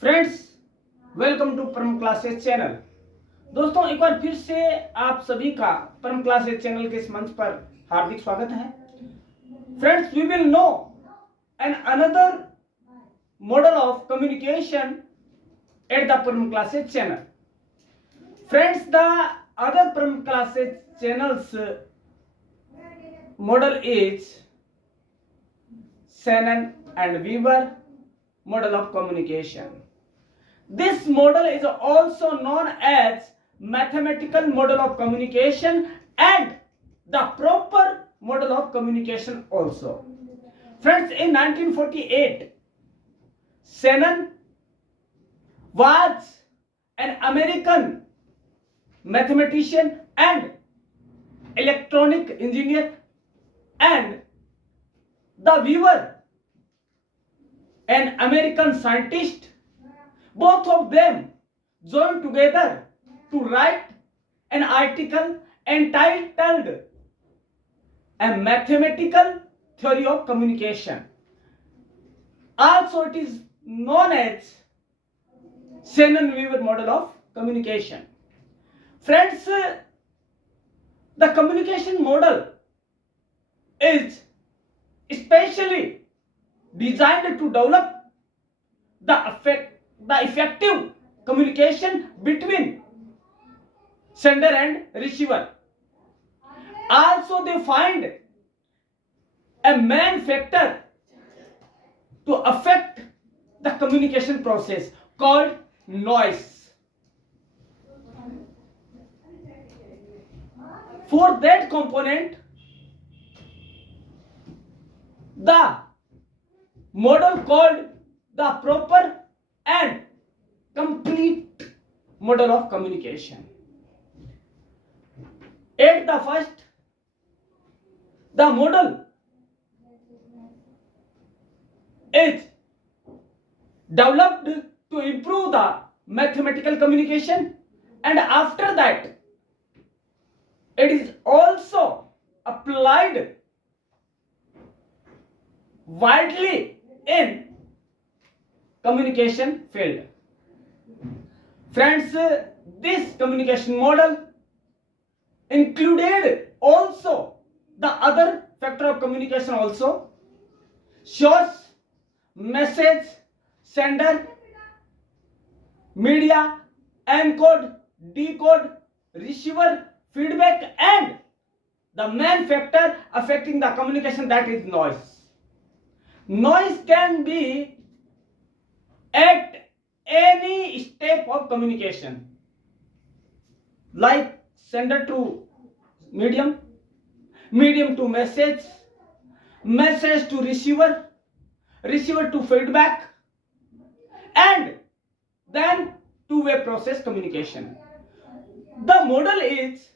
Friends, welcome to परम classes channel. दोस्तों, एक बार फिर से आप सभी का परम क्लासेस चैनल के इस मंच पर हार्दिक स्वागत है। Friends, we will know an another model of communication at the Param classes channel. Friends, the other Param classes channels model is Shannon and Weaver model of communication. This model is also known as mathematical model of communication and the proper model of communication also. Friends, in 1948, Shannon was an American mathematician and electronic engineer, and the Weaver, an American scientist. Both of them joined together to write an article entitled A Mathematical Theory of Communication. Also, it is known as Shannon-Weaver model of communication. Friends, the communication model is especially designed to develop the effective communication between sender and receiver. Also, they find a main factor to affect the communication process called noise. For that component, the model called the proper and complete model of communication. At the first, the model is developed to improve the mathematical communication, and after that it is also applied widely in communication field. Friends, this communication model included also the other factor of communication also: source, message, sender, media, encode, decode, receiver, feedback, and the main factor affecting the communication, that is noise. Noise can be at any step of communication, like sender to medium, medium to message, message to receiver, receiver to feedback, and then two-way process communication. The model is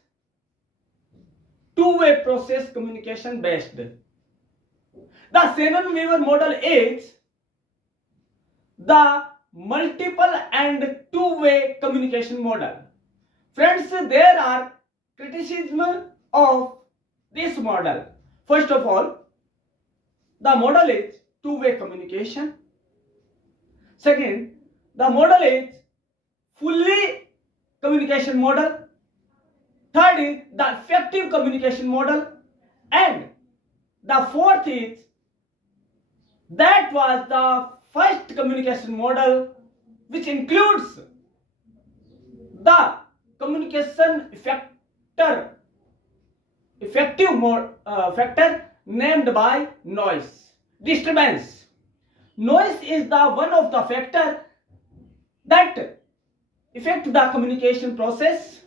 two-way process communication based. The Shannon-Weaver model is the multiple and two-way communication model. Friends, there are criticism of this model. First of all, the model is two-way communication. Second, the model is fully communication model. Third is the effective communication model. And the fourth is that was the first communication model which includes the communication factor named by noise. Disturbance. Noise is the one of the factor that affect the communication process.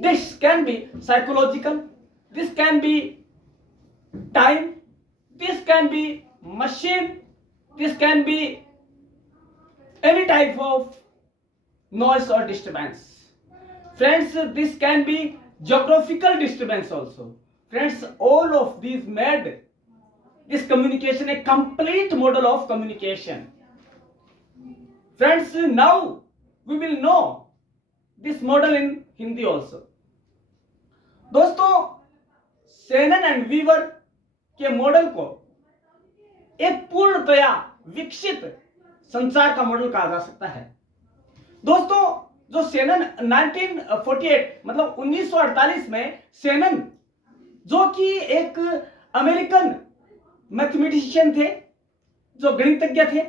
This can be psychological, this can be time, this can be machine, this can be any type of noise or disturbance. Friends, this can be geographical disturbance also. Friends, all of these made this communication a complete model of communication. Friends, now we will know this model in Hindi also. दोस्तों, Shannon and Weaver के model को एक पूर्णतया विकसित संचार का model कहा जा सकता है। दोस्तों जो सेनन 1948 मतलब 1948 में सेनन जो कि एक अमेरिकन मैथमेटिशियन थे, जो गणितज्ञ थे,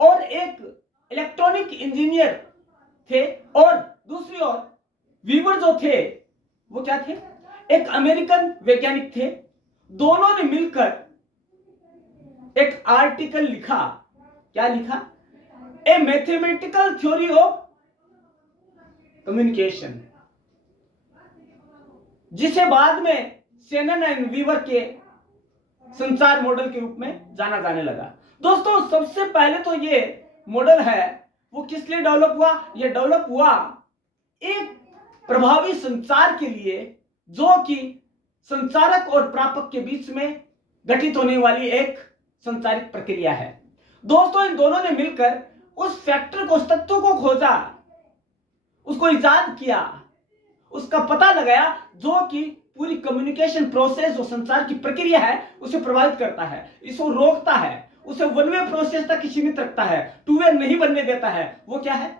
और एक इलेक्ट्रॉनिक इंजीनियर थे, और दूसरी ओर वीवर जो थे वो क्या थे, एक अमेरिकन वैज्ञानिक थे। दोनों ने मिलकर एक आर्टिकल लिखा। क्या लिखा? ए मैथमेटिकल थ्योरी ऑफ कम्युनिकेशन, जिसे बाद में सेनन एंड वीवर के संचार मॉडल के रूप में जाना जाने लगा। दोस्तों सबसे पहले तो ये मॉडल है वो किस लिए डेवलप हुआ? ये डेवलप हुआ एक प्रभावी संचार के लिए, जो कि संचारक और प्रापक के बीच में गठित होने वाली एक संचारित प्रक्रिया है। दोस्तों इन दोनों ने मिलकर उस फैक्टर को, उस तत्व को खोजा, उसको इजाद किया, उसका पता लगाया जो कि पूरी कम्युनिकेशन प्रोसेस, जो संचार की प्रक्रिया है, उसे प्रभावित करता है, इसको रोकता है, उसे वन वे प्रोसेस तक सीमित रखता है, टू वे नहीं बनने देता है। वो क्या है?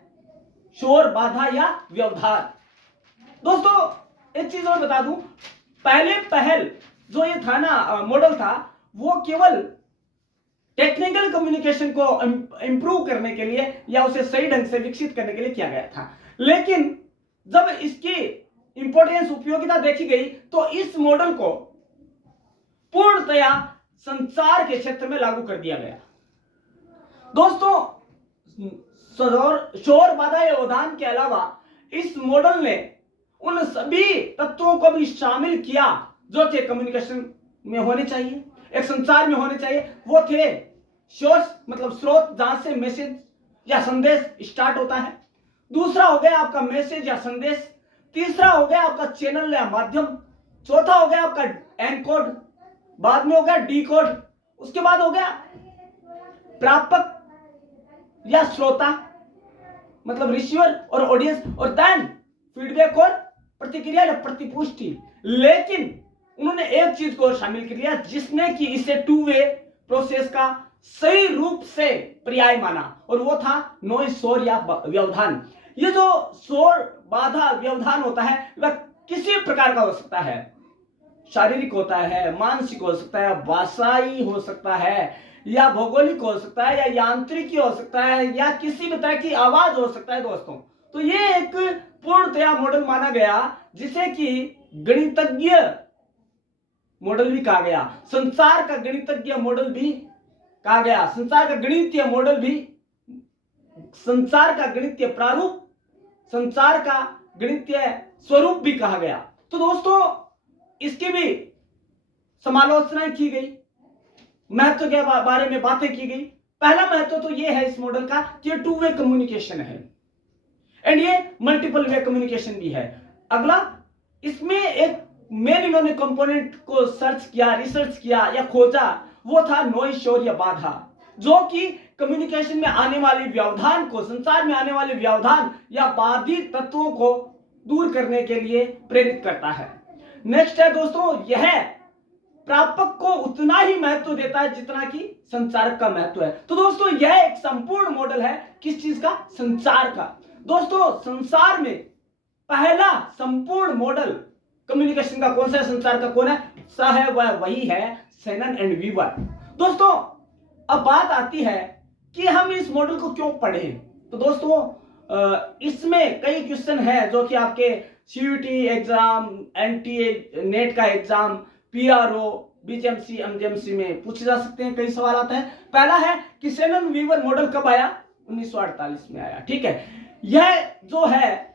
शोर, बाधा या व्यवधान। दोस्तों एक चीज और बता दूं, पहल जो ये था ना, मॉडल था, वो केवल टेक्निकल कम्युनिकेशन को इंप्रूव करने के लिए या उसे सही ढंग से विकसित करने के लिए किया गया था। लेकिन जब इसकी इंपॉर्टेंस, उपयोगिता देखी गई तो इस मॉडल को पूर्णतया संचार के क्षेत्र में लागू कर दिया गया। दोस्तों शोर, बाधा या व्यवधान के अलावा इस मॉडल ने उन सभी तत्वों को भी शामिल किया जो कि कम्युनिकेशन में होने चाहिए, एक संचार में होने चाहिए। वो थे सोर्स मतलब स्रोत, जहां से मैसेज या संदेश स्टार्ट होता है। दूसरा हो गया आपका मैसेज या संदेश। तीसरा हो गया आपका चैनल या माध्यम। चौथा हो गया आपका एनकोड, बाद में हो गया डीकोड, उसके बाद हो गया प्रापक या श्रोता मतलब रिसीवर और ऑडियंस, और देन फीडबैक और प्रतिक्रिया या प्रतिपुष्टि। लेकिन उन्होंने एक चीज को शामिल किया जिसने कि इसे टू वे प्रोसेस का सही रूप से पर्याय माना, और वो था नॉइज, शोर या व्यवधान। ये जो शोर, बाधा, व्यवधान होता है वह किसी प्रकार का हो सकता है, शारीरिक होता है, मानसिक हो सकता है, भाषाई हो सकता है, या भौगोलिक हो सकता है, या यांत्रिकी हो सकता है, या किसी भी तरह की आवाज हो सकता है। दोस्तों तो ये एक पूर्णतया मॉडल माना गया जिसे कि गणितज्ञ मॉडल भी कहा गया, संचार का गणितज्ञ मॉडल भी कहा गया, संचार का गणितीय मॉडल भी, संचार का गणितीय प्रारूप, संचार का गणितीय स्वरूप भी कहा गया। तो दोस्तों इसकी भी समालोचना की गई, महत्व के बारे में बातें की गई। पहला महत्व तो यह है इस मॉडल का कि ये टू वे कम्युनिकेशन है एंड ये मल्टीपल वे कम्युनिकेशन भी है। अगला, इसमें एक मेन इन्होंने कंपोनेंट को सर्च किया, रिसर्च किया या खोजा, वो था नॉइज, शोर या बाधा, जो कि कम्युनिकेशन में आने वाले व्यवधान को, संचार में आने वाले व्यवधान या बाधित तत्वों को दूर करने के लिए प्रेरित करता है। नेक्स्ट है दोस्तों, यह प्रापक को उतना ही महत्व देता है जितना कि संचारक का महत्व है। तो दोस्तों यह एक संपूर्ण मॉडल है किस चीज का? संचार का। दोस्तों संसार में पहला संपूर्ण मॉडल कम्युनिकेशन का कौन सा है, संचार का कौन है? वह वही है सेनन एंड वीवर। दोस्तों अब बात आती है कि हम इस मॉडल को क्यों पढ़ें। तो दोस्तों इसमें कई क्वेश्चन है जो कि आपके सीयूटी एग्जाम, एनटीए नेट का एग्जाम, पीआरओ, बीजेएमसी, एमजेएमसी में पूछे जा सकते हैं। कई सवाल आता है। पहला है कि सेनन वीवर मॉडल कब आया? 1948 में आया। ठीक है, यह जो है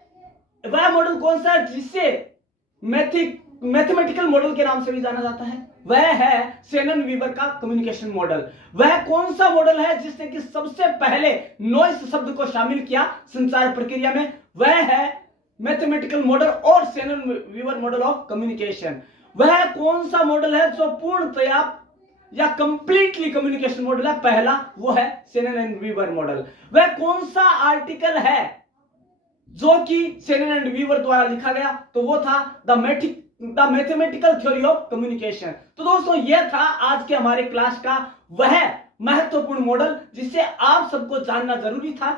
वह मॉडल कौन सा है जिसे मैथमेटिकल मॉडल के नाम से भी जाना जाता है? वह है सेनन वीवर का कम्युनिकेशन मॉडल। वह कौन सा मॉडल है जिसने कि सबसे पहले नॉइज शब्द को शामिल किया संचार प्रक्रिया में? वह है मैथमेटिकल मॉडल और Shannon Weaver model of communication. वह कौन सा मॉडल है जो पूर्णतया या कंप्लीटली कम्युनिकेशन मॉडल है? पहला वो है सेनन एंड वीवर मॉडल। वह कौन सा आर्टिकल है जो कि सेनन एंड वीवर द्वारा लिखा गया? तो वो था the mathematical theory of communication. तो दोस्तों यह था आज के हमारे क्लास का वह महत्वपूर्ण मॉडल जिसे आप सबको जानना जरूरी था।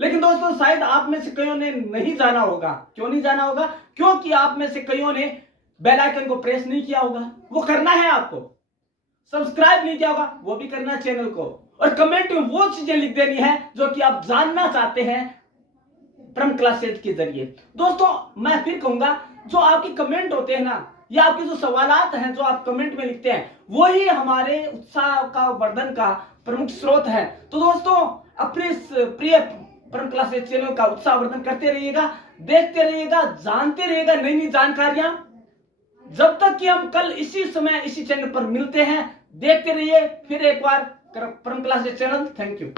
लेकिन दोस्तों शायद आप में से कईयों ने नहीं जाना होगा। क्यों नहीं जाना होगा? क्योंकि आप में से कईयों ने बेल आइकन को प्रेस नहीं किया होगा। वो करना है आपको। सब्सक्राइब नहीं किया होगा, वो भी करना है चैनल को। और कमेंट में वो चीजें लिख देनी है जो कि आप जानना चाहते हैं परम क्लासेज के जरिए। दोस्तों मैं फिर कहूंगा, जो आपके कमेंट होते हैं ना, या आपके जो सवालात हैं जो आप कमेंट में लिखते हैं, वही हमारे उत्साह का वर्धन का प्रमुख स्रोत है। तो दोस्तों अपने इस प्रिय परम क्लासेज चैनल का उत्साह वर्धन करते रहिएगा, देखते रहिएगा, जानते रहिएगा नई नई जानकारियां। जब तक कि हम कल इसी समय इसी चैनल पर मिलते हैं, देखते रहिए फिर एक बार परम क्लासेज चैनल। Thank you.